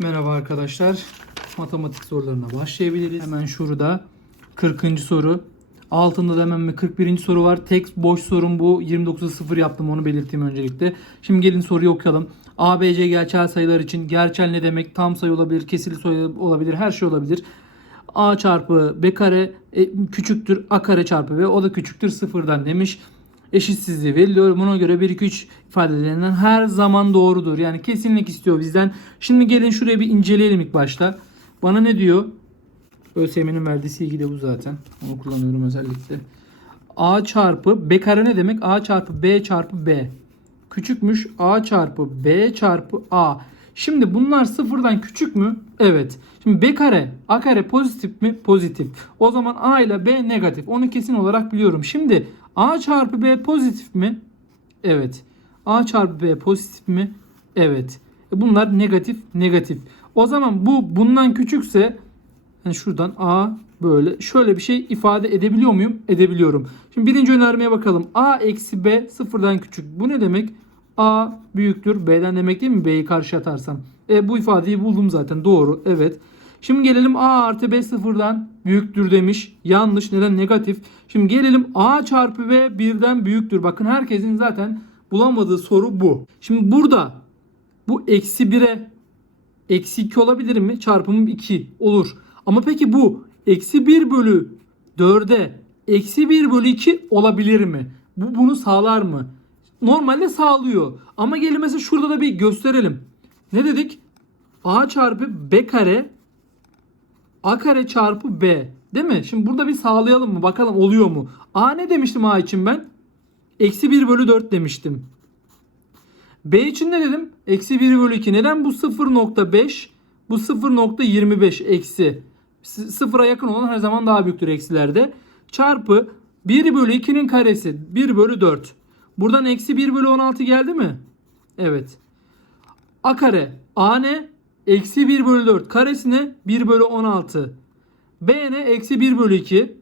Merhaba arkadaşlar. Matematik sorularına başlayabiliriz. Hemen şurada 40. soru. Altında da hemen bir 41. soru var. Tek boş sorum bu. 29'a 0 yaptım onu belirteyim öncelikle. Şimdi gelin soruyu okuyalım. A, B, C gerçel sayılar için gerçel ne demek? Tam sayı olabilir, kesili sayı olabilir, her şey olabilir. A çarpı B kare e, küçüktür A kare çarpı B o da küçüktür sıfırdan demiş. Eşitsizliği veriliyor. Buna göre 1 2 3 ifadelerinden her zaman doğrudur. Yani kesinlik istiyor bizden. Şimdi gelin şuraya bir inceleyelim ilk başta. Bana ne diyor? ÖSYM'nin verdiği silgi de bu zaten. Onu kullanıyorum özellikle. A çarpı B kare ne demek? A çarpı B çarpı B. Küçükmüş A çarpı B çarpı A. Şimdi bunlar sıfırdan küçük mü? Evet. Şimdi B kare, A kare pozitif mi? Pozitif. O zaman A ile B negatif. Onu kesin olarak biliyorum. Şimdi A çarpı B pozitif mi? Evet. A çarpı B pozitif mi? Evet. E bunlar negatif, negatif. O zaman bu bundan küçükse yani şuradan A böyle şöyle bir şey ifade edebiliyor muyum? Edebiliyorum. Şimdi birinci önermeye bakalım. A eksi B sıfırdan küçük. Bu ne demek? A büyüktür B'den demek değil mi? B'yi karşı atarsam. E, bu ifadeyi buldum zaten. Doğru. Evet. Şimdi gelelim A artı B sıfırdan büyüktür demiş. Yanlış. Neden? Negatif. Şimdi gelelim A çarpı B birden büyüktür. Bakın herkesin zaten bulamadığı soru bu. Şimdi burada bu eksi 1'e eksi 2 olabilir mi? Çarpımım 2 olur. Ama peki bu eksi 1 bölü 4'e eksi 1 bölü 2 olabilir mi? Bu bunu sağlar mı? Normalde sağlıyor. Ama gelin mesela şurada da bir gösterelim. Ne dedik? A çarpı B kare A kare çarpı B. Değil mi? Şimdi burada bir sağlayalım mı? Bakalım oluyor mu? A ne demiştim A için ben? Eksi 1 bölü 4 demiştim. B için ne dedim? Eksi 1 bölü 2. Neden bu 0.5? Bu 0.25 eksi. Sıfıra yakın olan her zaman daha büyüktür eksilerde. Çarpı 1 bölü 2'nin karesi. 1 bölü 4. Buradan eksi 1 bölü 16 geldi mi? Evet. A kare. A ne? Eksi 1 bölü 4. Karesi ne? 1 bölü 16. B ne? Eksi 1 bölü 2.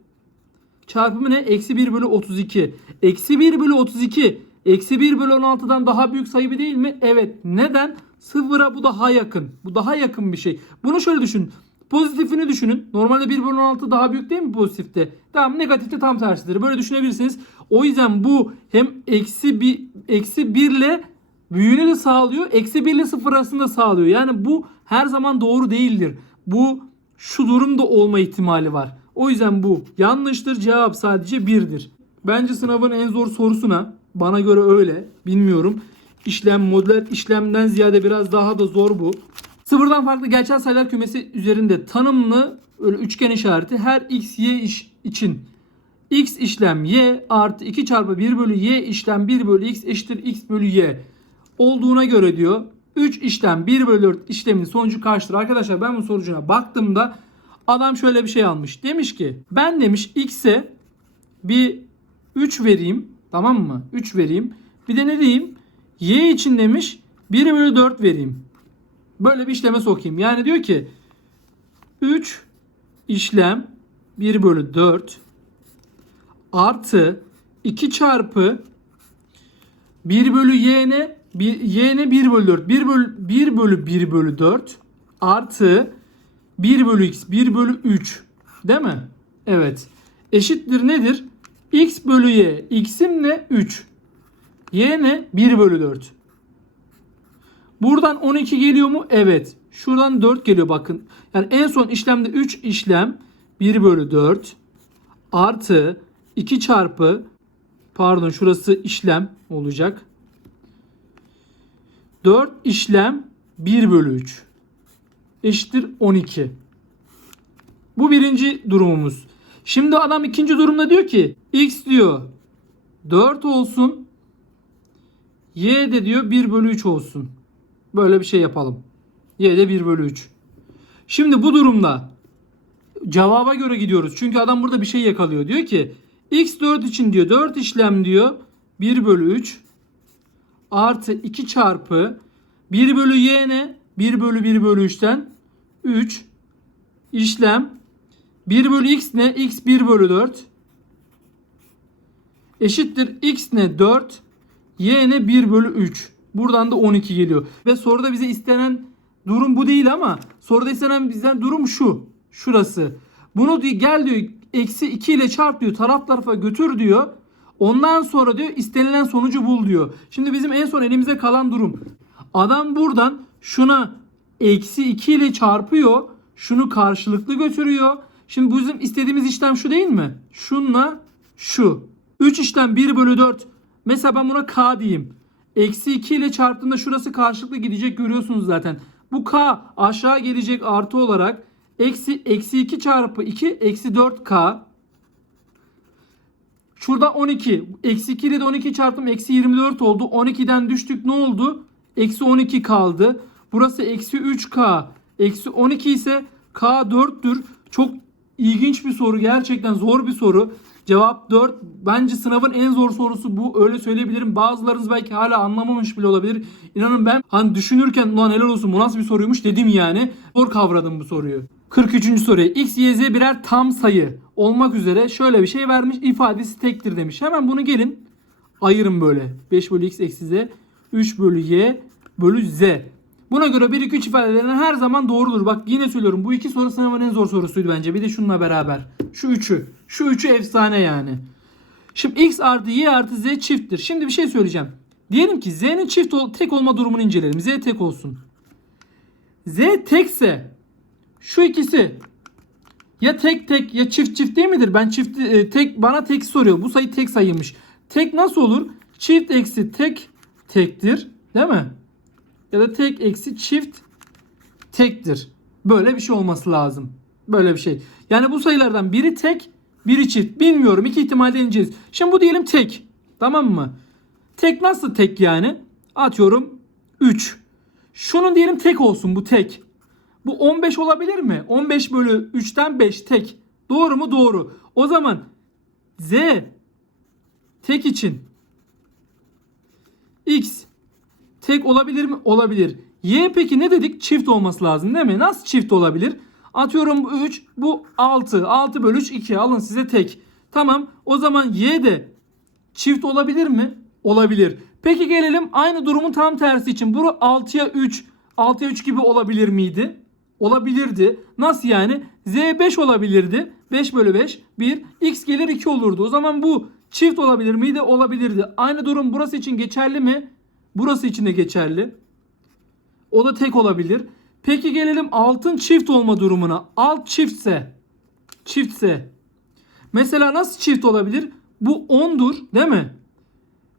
Çarpımı ne? Eksi 1 bölü 32. Eksi 1 bölü 32. Eksi 1 bölü 16'dan daha büyük sayı bir değil mi? Evet. Neden? Sıfıra bu daha yakın. Bu daha yakın bir şey. Bunu şöyle düşün. Pozitifini düşünün. Normalde 1 bölü 16 daha büyük değil mi pozitifte? Tamam negatifte tam tersidir. Böyle düşünebilirsiniz. O yüzden bu hem eksi 1, eksi 1 ile büyüğünü de sağlıyor. Eksi 1 ile 0 arasında sağlıyor. Yani bu her zaman doğru değildir. Bu şu durumda olma ihtimali var. O yüzden bu yanlıştır. Cevap sadece 1'dir. Bence sınavın en zor sorusuna bana göre öyle. Bilmiyorum. İşlem modüler işlemden ziyade biraz daha da zor bu. Sıfırdan farklı gerçel sayılar kümesi üzerinde tanımlı öyle üçgen işareti her x y iş için x işlem y artı 2 çarpı 1 bölü y işlem 1 bölü x eşittir x bölü y olduğuna göre diyor 3 işlem 1 bölü 4 işlemin sonucu kaçtır? Arkadaşlar ben bu sorucuna baktığımda adam şöyle bir şey almış. Demiş ki ben demiş x'e bir 3 vereyim tamam mı? 3 vereyim. Bir de ne diyeyim? Y için demiş 1 bölü 4 vereyim. Böyle bir işleme sokayım. Yani diyor ki 3 işlem 1 bölü 4 artı 2 çarpı 1 bölü y ne? Bir, y ne 1 bölü 4. 1 bölü 1 bölü 1 bölü 4 artı 1 bölü x 1 bölü 3. Değil mi? Evet. Eşittir nedir? x bölü y. x'im ne? 3. y ne? 1 bölü 4. Buradan 12 geliyor mu? Evet. Şuradan 4 geliyor bakın. Yani en son işlemde 3 işlem 1 bölü 4 artı 2 çarpı pardon şurası işlem olacak. 4 işlem 1 bölü 3 eşittir 12. Bu birinci durumumuz. Şimdi adam ikinci durumda diyor ki x diyor 4 olsun y de diyor 1 bölü 3 olsun. Böyle bir şey yapalım. Y de 1 bölü 3. Şimdi bu durumda cevaba göre gidiyoruz. Çünkü adam burada bir şey yakalıyor. Diyor ki x 4 için diyor 4 işlem diyor 1 bölü 3 artı 2 çarpı 1 bölü y ne? 1 bölü 1 bölü 3'ten 3 işlem 1 bölü x ne? x 1 bölü 4 eşittir x ne? 4 y ne? 1 bölü 3. Buradan da 12 geliyor. Ve soruda bize istenen durum bu değil ama soruda istenen bizden durum şu. Şurası. Bunu diyor, gel diyor eksi 2 ile çarp diyor taraf tarafa götür diyor. Ondan sonra diyor istenilen sonucu bul diyor. Şimdi bizim en son elimize kalan durum. Adam buradan şuna eksi 2 ile çarpıyor. Şunu karşılıklı götürüyor. Şimdi bizim istediğimiz işlem şu değil mi? Şunla şu. 3 işlem 1 bölü 4. Mesela ben buna k diyeyim. Eksi 2 ile çarptığında şurası karşılıklı gidecek görüyorsunuz zaten. Bu k aşağı gelecek artı olarak. Eksi, eksi 2 çarpı 2 eksi 4k. Şurada 12. Eksi 2 ile de 12 çarptım. Eksi 24 oldu. 12'den düştük ne oldu? Eksi 12 kaldı. Burası eksi 3k. Eksi 12 ise k 4'tür. Çok ilginç bir soru. Gerçekten zor bir soru. Cevap 4. Bence sınavın en zor sorusu bu. Öyle söyleyebilirim. Bazılarınız belki hala anlamamış bile olabilir. İnanın ben hani düşünürken ulan helal olsun bu nasıl bir soruymuş dedim yani. Zor kavradım bu soruyu. 43. soruya x, y, z birer tam sayı olmak üzere şöyle bir şey vermiş. ifadesi tektir demiş. Hemen bunu gelin ayırın böyle. 5 bölü x eksi z 3 bölü y bölü z. Buna göre 1 2 3 ifadelerine her zaman doğrudur. Bak yine söylüyorum bu iki soru sınavın en zor sorusuydu bence. Bir de şununla beraber. Şu üçü. Şu üçü efsane yani. Şimdi x artı y artı z çifttir. Şimdi bir şey söyleyeceğim. Diyelim ki z'nin çift ol, tek olma durumunu inceleyelim. z tek olsun. z tekse şu ikisi ya tek tek ya çift çift değil midir? Ben çift e, tek bana tek soruyor. Bu sayı tek sayıymış. Tek nasıl olur? Çift eksi tek tektir, değil mi? Ya da tek eksi çift tektir. Böyle bir şey olması lazım. Böyle bir şey. Yani bu sayılardan biri tek, biri çift. Bilmiyorum. iki ihtimalde ineceğiz. Şimdi bu diyelim tek. Tamam mı? Tek nasıl tek yani? Atıyorum 3. Şunun diyelim tek olsun bu tek. Bu 15 olabilir mi? 15 bölü 3'ten 5 tek. Doğru mu? Doğru. O zaman Z tek için X tek olabilir mi? Olabilir. Y peki ne dedik? Çift olması lazım değil mi? Nasıl çift olabilir? Atıyorum bu 3 bu 6. 6 bölü 3 2 alın size tek. Tamam o zaman Y de çift olabilir mi? Olabilir. Peki gelelim aynı durumun tam tersi için. Bu 6'ya 3 6'ya 3 gibi olabilir miydi? Olabilirdi. Nasıl yani? Z 5 olabilirdi. 5 bölü 5 1. X gelir 2 olurdu. O zaman bu çift olabilir miydi? Olabilirdi. Aynı durum burası için geçerli mi? Burası için de geçerli. O da tek olabilir. Peki gelelim altın çift olma durumuna. Alt çiftse. Çiftse. Mesela nasıl çift olabilir? Bu 10'dur değil mi?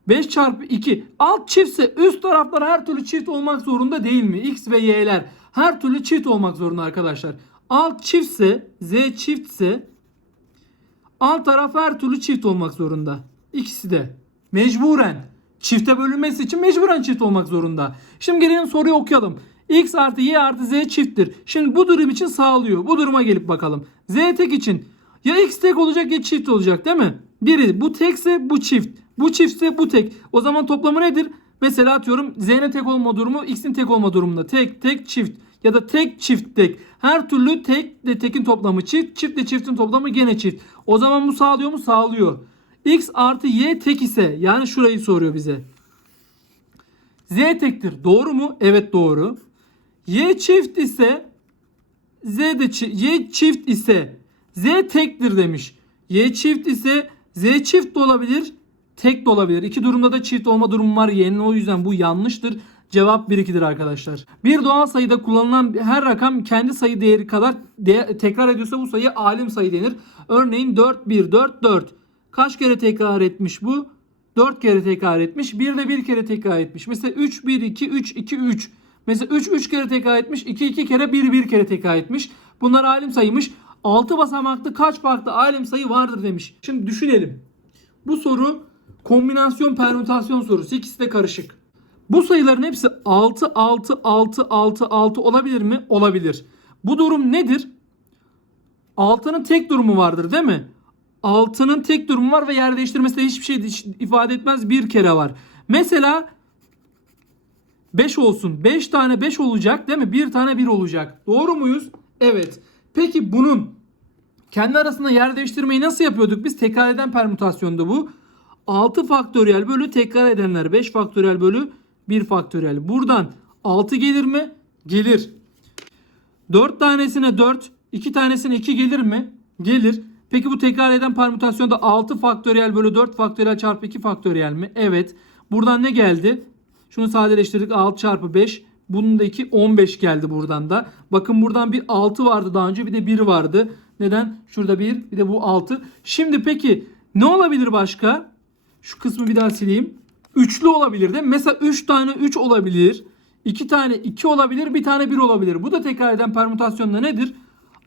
5 çarpı 2. Alt çiftse üst taraflar her türlü çift olmak zorunda değil mi? X ve Y'ler her türlü çift olmak zorunda arkadaşlar. Alt çiftse Z çiftse alt taraf her türlü çift olmak zorunda. İkisi de. Mecburen. Çifte bölünmesi için mecburen çift olmak zorunda. Şimdi gelelim soruyu okuyalım. X artı Y artı Z çifttir. Şimdi bu durum için sağlıyor. Bu duruma gelip bakalım. Z tek için ya X tek olacak ya çift olacak değil mi? Biri bu tekse bu çift. Bu çiftse bu tek. O zaman toplamı nedir? Mesela atıyorum Z'nin tek olma durumu X'in tek olma durumunda. Tek tek çift ya da tek çift tek. Her türlü tek de tekin toplamı çift. Çift de çiftin toplamı gene çift. O zaman bu sağlıyor mu? Sağlıyor. X artı Y tek ise yani şurayı soruyor bize. Z tektir. Doğru mu? Evet doğru. Y çift ise Z de çi- Y çift ise Z tektir demiş. Y çift ise Z çift de olabilir, tek de olabilir. İki durumda da çift olma durumu var Y'nin. O yüzden bu yanlıştır. Cevap 1-2'dir arkadaşlar. Bir doğal sayıda kullanılan her rakam kendi sayı değeri kadar de- tekrar ediyorsa bu sayı alim sayı denir. Örneğin 4 1 4 4. Kaç kere tekrar etmiş bu? 4 kere tekrar etmiş. 1 de 1 kere tekrar etmiş. Mesela 3 1 2 3 2 3. Mesela 3 3 kere tekrar etmiş. 2 2 kere 1 1 kere tekrar etmiş. Bunlar alim sayıymış. 6 basamaklı kaç farklı alim sayı vardır demiş. Şimdi düşünelim. Bu soru kombinasyon permütasyon sorusu. İkisi de karışık. Bu sayıların hepsi 6 6 6 6 6 olabilir mi? Olabilir. Bu durum nedir? 6'nın tek durumu vardır değil mi? 6'nın tek durumu var ve yer değiştirmesi de hiçbir şey ifade etmez. Bir kere var. Mesela 5 olsun. 5 tane 5 olacak değil mi? Bir tane 1 olacak. Doğru muyuz? Evet. Peki bunun kendi arasında yer değiştirmeyi nasıl yapıyorduk? Biz tekrar eden permütasyondu bu. 6 faktöriyel bölü tekrar edenler 5 faktöriyel bölü 1 faktöriyel. Buradan 6 gelir mi? Gelir. 4 tanesine 4, 2 tanesine 2 gelir mi? Gelir. Peki bu tekrar eden permütasyonda 6 faktöriyel bölü 4 faktöriyel çarpı 2 faktöriyel mi? Evet. Buradan ne geldi? Şunu sadeleştirdik 6 çarpı 5. Bunun da 2 15 geldi buradan da. Bakın buradan bir 6 vardı daha önce bir de 1 vardı. Neden? Şurada 1 bir de bu 6. Şimdi peki ne olabilir başka? Şu kısmı bir daha sileyim. Üçlü olabilir mi? Mesela 3 tane 3 olabilir. 2 tane 2 olabilir. Bir tane 1 olabilir. Bu da tekrar eden permütasyonda nedir?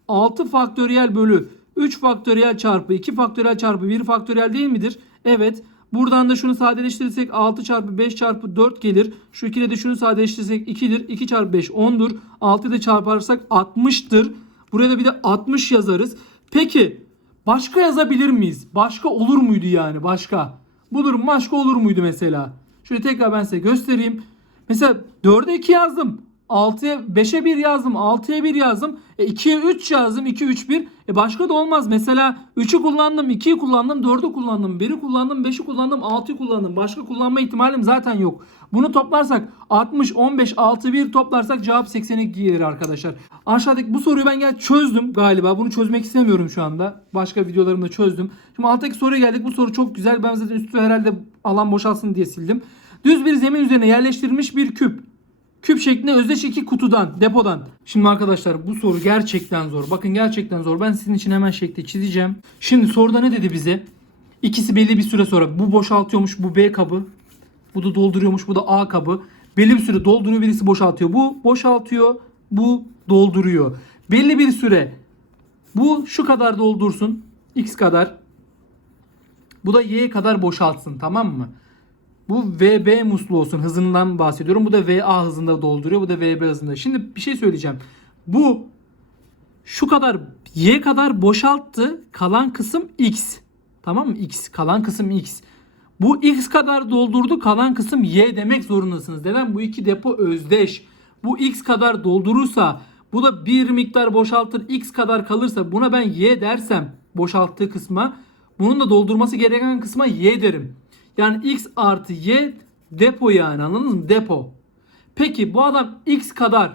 6 faktöriyel bölü 3 faktöriyel çarpı 2 faktöriyel çarpı 1 faktöriyel değil midir? Evet. Buradan da şunu sadeleştirirsek 6 çarpı 5 çarpı 4 gelir. Şu ikide de şunu sadeleştirirsek 2'dir. 2 çarpı 5 10'dur. 6'yı da çarparsak 60'tır. Buraya da bir de 60 yazarız. Peki başka yazabilir miyiz? Başka olur muydu yani başka? Bu durum başka olur muydu mesela? Şöyle tekrar ben size göstereyim. Mesela 4'e 2 yazdım. 6'ya 5'e 1 yazdım. 6'ya 1 yazdım. E 2'ye 3 yazdım. 2 3 1. E başka da olmaz. Mesela 3'ü kullandım, 2'yi kullandım, 4'ü kullandım, 1'i kullandım, 5'i kullandım, 6'yı kullandım. Başka kullanma ihtimalim zaten yok. Bunu toplarsak 60 15 6 1 toplarsak cevap 82 gelir arkadaşlar. Aşağıdaki bu soruyu ben gel çözdüm galiba. Bunu çözmek istemiyorum şu anda. Başka videolarımda çözdüm. Şimdi alttaki soruya geldik. Bu soru çok güzel. Ben zaten üstü herhalde alan boşalsın diye sildim. Düz bir zemin üzerine yerleştirilmiş bir küp. Küp şeklinde özdeş iki kutudan, depodan. Şimdi arkadaşlar bu soru gerçekten zor. Bakın gerçekten zor. Ben sizin için hemen şekli çizeceğim. Şimdi soruda ne dedi bize? İkisi belli bir süre sonra bu boşaltıyormuş bu B kabı. Bu da dolduruyormuş bu da A kabı. Belli bir süre dolduruyor birisi boşaltıyor. Bu boşaltıyor bu dolduruyor. Belli bir süre bu şu kadar doldursun. X kadar. Bu da Y kadar boşaltsın tamam mı? Bu VB muslu olsun hızından bahsediyorum. Bu da VA hızında dolduruyor. Bu da VB hızında. Şimdi bir şey söyleyeceğim. Bu şu kadar Y kadar boşalttı. Kalan kısım X. Tamam mı? X. Kalan kısım X. Bu X kadar doldurdu. Kalan kısım Y demek zorundasınız. Neden? Bu iki depo özdeş. Bu X kadar doldurursa bu da bir miktar boşaltır. X kadar kalırsa buna ben Y dersem boşalttığı kısma bunun da doldurması gereken kısma Y derim. Yani X artı Y depo yani anladınız mı? Depo. Peki bu adam X kadar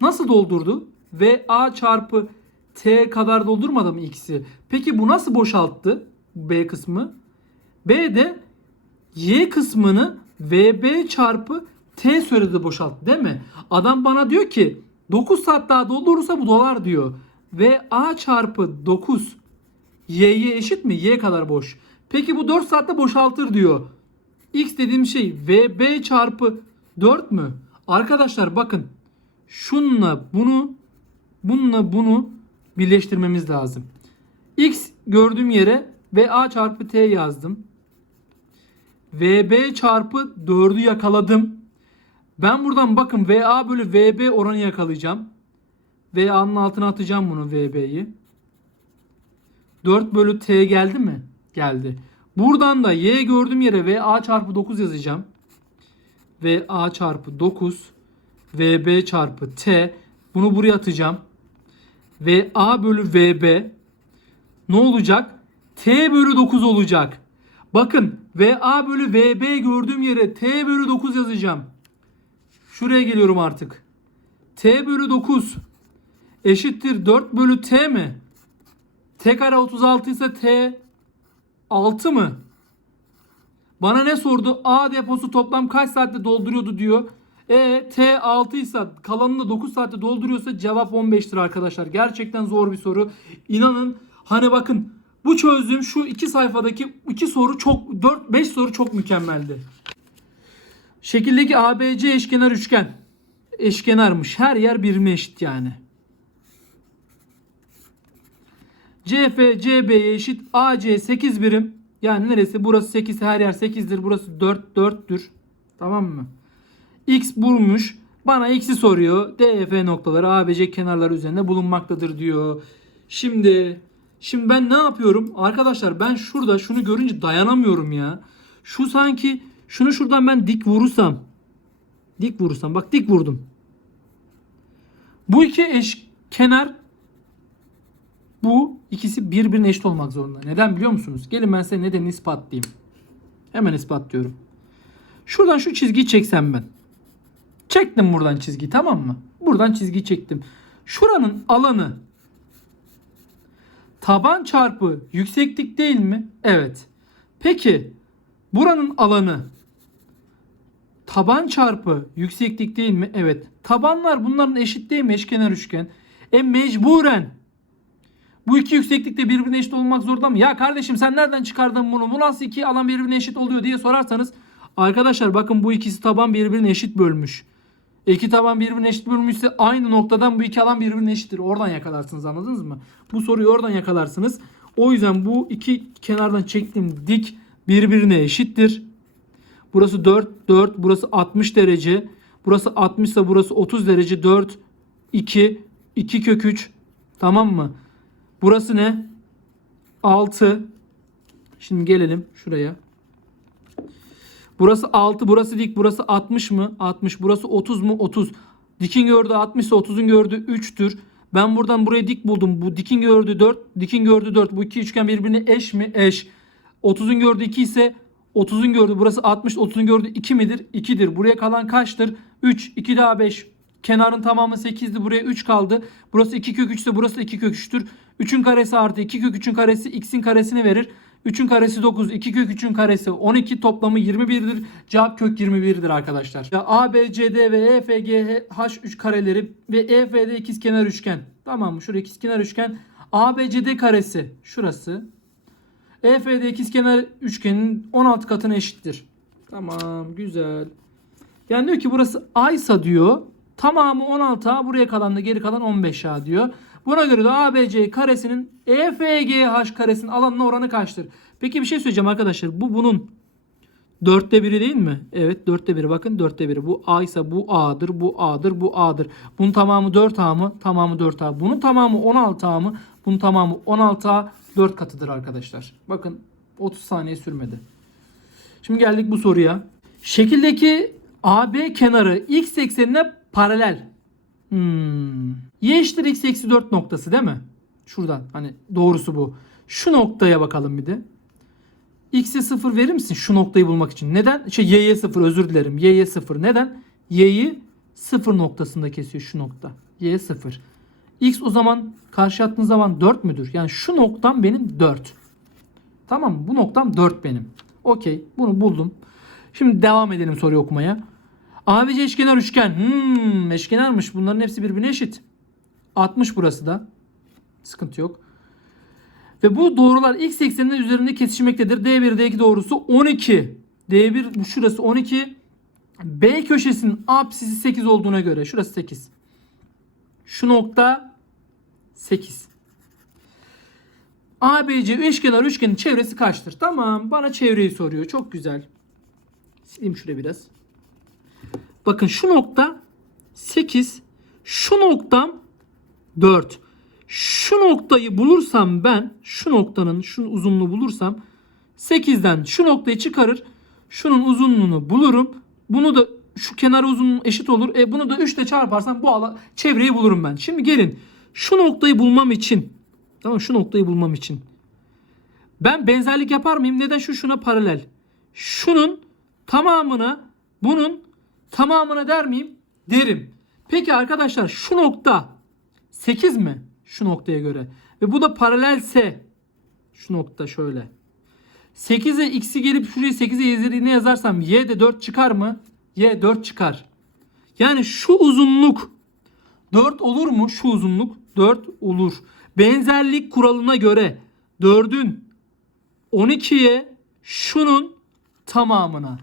nasıl doldurdu? Ve A çarpı T kadar doldurmadı mı X'i? Peki bu nasıl boşalttı? B kısmı. B de Y kısmını VB çarpı T sürede boşalttı değil mi? Adam bana diyor ki 9 saat daha doldurursa bu dolar diyor. Ve A çarpı 9 Y'ye eşit mi? Y kadar boş. Peki bu 4 saatte boşaltır diyor. X dediğim şey VB çarpı 4 mü? Arkadaşlar bakın. Şunla bunu bununla bunu birleştirmemiz lazım. X gördüğüm yere VA çarpı T yazdım. VB çarpı 4'ü yakaladım. Ben buradan bakın VA bölü VB oranı yakalayacağım. VA'nın altına atacağım bunu VB'yi. 4 bölü T geldi mi? Geldi. Buradan da Y gördüğüm yere VA çarpı 9 yazacağım. VA çarpı 9 VB çarpı T. Bunu buraya atacağım. VA bölü VB ne olacak? T bölü 9 olacak. Bakın VA bölü VB gördüğüm yere T bölü 9 yazacağım. Şuraya geliyorum artık. T bölü 9 eşittir 4 bölü T mi? T kare 36 ise T 6 mı? Bana ne sordu? A deposu toplam kaç saatte dolduruyordu diyor. E T 6 ise kalanını da 9 saatte dolduruyorsa cevap 15'tir arkadaşlar. Gerçekten zor bir soru. İnanın hani bakın bu çözdüğüm şu iki sayfadaki iki soru çok 4 5 soru çok mükemmeldi. Şekildeki ABC eşkenar üçgen. Eşkenarmış. Her yer birbirine eşit yani. CF CB'ye eşit AC 8 birim. Yani neresi? Burası 8 her yer 8'dir. Burası 4 4'tür. Tamam mı? X bulmuş. Bana x'i soruyor. DF noktaları ABC kenarları üzerinde bulunmaktadır diyor. Şimdi şimdi ben ne yapıyorum? Arkadaşlar ben şurada şunu görünce dayanamıyorum ya. Şu sanki şunu şuradan ben dik vurursam dik vurursam bak dik vurdum. Bu iki eş kenar bu ikisi birbirine eşit olmak zorunda. Neden biliyor musunuz? Gelin ben size nedenini ispatlayayım. Hemen ispatlıyorum. Şuradan şu çizgiyi çeksem ben. Çektim buradan çizgiyi tamam mı? Buradan çizgiyi çektim. Şuranın alanı taban çarpı yükseklik değil mi? Evet. Peki buranın alanı taban çarpı yükseklik değil mi? Evet. Tabanlar bunların eşit değil mi? Eşkenar üçgen. E mecburen bu iki yükseklik de birbirine eşit olmak zorunda mı? Ya kardeşim sen nereden çıkardın bunu? Bu nasıl iki alan birbirine eşit oluyor diye sorarsanız arkadaşlar bakın bu ikisi taban birbirine eşit bölmüş. İki taban birbirine eşit bölmüşse aynı noktadan bu iki alan birbirine eşittir. Oradan yakalarsınız anladınız mı? Bu soruyu oradan yakalarsınız. O yüzden bu iki kenardan çektiğim dik birbirine eşittir. Burası 4, 4, burası 60 derece. Burası 60 ise burası 30 derece. 4, 2, 2 kök 3. Tamam mı? Burası ne? 6. Şimdi gelelim şuraya. Burası 6, burası dik, burası 60 mı? 60. Burası 30 mu? 30. Dikin gördüğü 60 ise 30'un gördüğü 3'tür. Ben buradan buraya dik buldum. Bu dikin gördüğü 4, dikin gördüğü 4. Bu iki üçgen birbirine eş mi? Eş. 30'un gördüğü 2 ise 30'un gördüğü burası 60, 30'un gördüğü 2 midir? 2'dir. Buraya kalan kaçtır? 3, 2 daha 5. Kenarın tamamı 8'di. Buraya 3 kaldı. Burası 2 kök 3 ise burası da 2 kök 3'tür. 3'ün karesi artı 2 kök 3'ün karesi x'in karesini verir. 3'ün karesi 9, 2 kök 3'ün karesi 12 toplamı 21'dir. Cevap kök 21'dir arkadaşlar. Ya A, B, C, D ve E, F, G, H 3 kareleri ve E, F, D ikizkenar üçgen. Tamam mı? Şuraya ikizkenar üçgen. A, B, C, D karesi şurası. E, F, D ikizkenar üçgenin 16 katına eşittir. Tamam güzel. Yani diyor ki burası A diyor tamamı 16A buraya kalan da geri kalan 15A diyor. Buna göre de ABC karesinin EFGH karesinin alanına oranı kaçtır? Peki bir şey söyleyeceğim arkadaşlar. Bu bunun dörtte biri değil mi? Evet dörtte biri. Bakın dörtte biri. Bu A ise bu A'dır. Bu A'dır. Bu A'dır. Bunun tamamı 4A mı? Tamamı 4A. Bunun tamamı 16A mı? Bunun tamamı 16A 4 katıdır arkadaşlar. Bakın 30 saniye sürmedi. Şimdi geldik bu soruya. Şekildeki AB kenarı x eksenine paralel. Hmm. Y eşittir x eksi 4 noktası değil mi? Şuradan hani doğrusu bu. Şu noktaya bakalım bir de. X'e 0 verir misin şu noktayı bulmak için? Neden? Şey Y'ye 0 özür dilerim. Y'ye 0. Neden? Y'yi 0 noktasında kesiyor şu nokta. Y'ye 0. X o zaman karşı attığın zaman 4 müdür? Yani şu noktam benim 4. Tamam mı? Bu noktam 4 benim. Okey. Bunu buldum. Şimdi devam edelim soruyu okumaya. ABC eşkenar üçgen. Hmm, eşkenarmış. Bunların hepsi birbirine eşit. 60 burası da. Sıkıntı yok. Ve bu doğrular x ekseninin üzerinde kesişmektedir. D1 D2 doğrusu 12. D1 bu şurası 12. B köşesinin apsisi 8 olduğuna göre şurası 8. Şu nokta 8. ABC eşkenar üçgenin çevresi kaçtır? Tamam bana çevreyi soruyor. Çok güzel. Sileyim şuraya biraz. Bakın şu nokta 8. Şu noktam 4. Şu noktayı bulursam ben şu noktanın şu uzunluğu bulursam 8'den şu noktayı çıkarır. Şunun uzunluğunu bulurum. Bunu da şu kenar uzunluğu eşit olur. E bunu da 3 ile çarparsam bu ala çevreyi bulurum ben. Şimdi gelin şu noktayı bulmam için tamam şu noktayı bulmam için ben benzerlik yapar mıyım? Neden şu şuna paralel? Şunun tamamına bunun tamamına der miyim? Derim. Peki arkadaşlar şu nokta 8 mi? Şu noktaya göre. Ve bu da paralelse şu nokta şöyle. 8'e x'i gelip şuraya 8'e yazarını yazarsam y de 4 çıkar mı? Y 4 çıkar. Yani şu uzunluk 4 olur mu? Şu uzunluk 4 olur. Benzerlik kuralına göre 4'ün 12'ye şunun tamamına.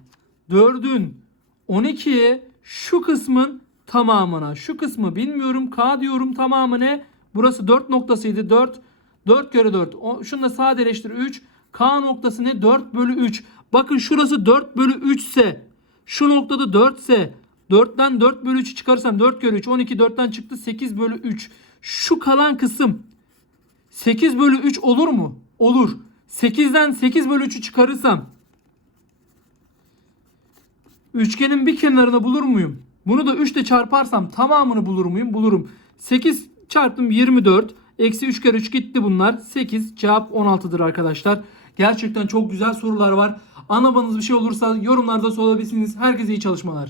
4'ün 12'ye şu kısmın tamamına. Şu kısmı bilmiyorum. K diyorum tamamı ne? Burası 4 noktasıydı. 4. 4 kere 4. O, şunu da sadeleştir 3. K noktası ne? 4 bölü 3. Bakın şurası 4 bölü 3 ise şu noktada 4 ise 4'ten 4 bölü 3'ü çıkarırsam 4 kere 3 12 4'ten çıktı 8 bölü 3. Şu kalan kısım 8 bölü 3 olur mu? Olur. 8'den 8 bölü 3'ü çıkarırsam üçgenin bir kenarını bulur muyum? Bunu da 3 ile çarparsam tamamını bulur muyum? Bulurum. 8 çarptım 24. Eksi 3 kere 3 gitti bunlar. 8 cevap 16'dır arkadaşlar. Gerçekten çok güzel sorular var. Anlamanız bir şey olursa yorumlarda sorabilirsiniz. Herkese iyi çalışmalar.